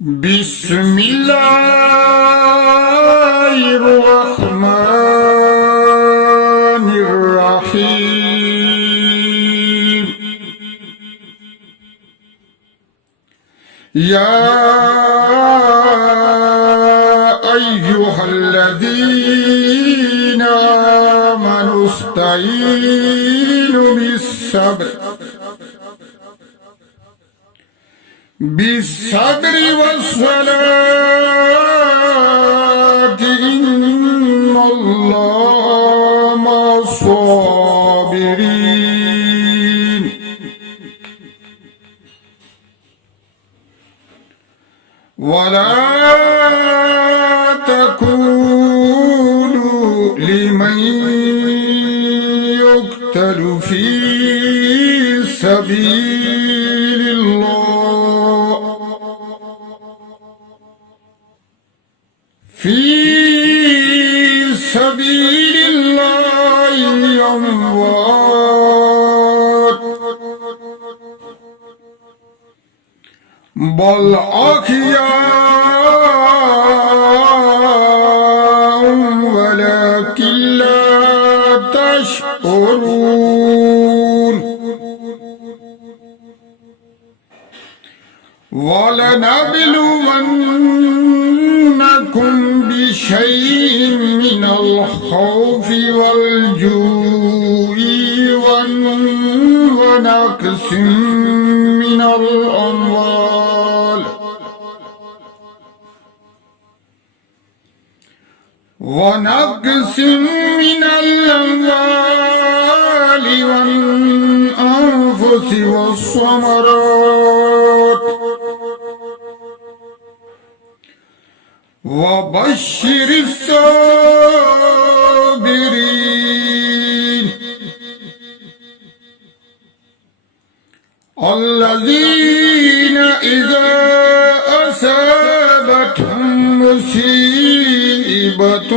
بسم الله الرحمن الرحيم. يا أيها الذين آمنوا استعينوا بالصبر والصلاة إن الله مع الصابرين. ولا تقولوا لمن يقتل في سبيل الله أموات بل أحياء ولكن لا تشعرون. ولنبلونكم بشيء من الخوف والجوع ونقص من الأموال والأنفس والثمرات وبشر الصابرين الذين إذا أصابتهم مصيبة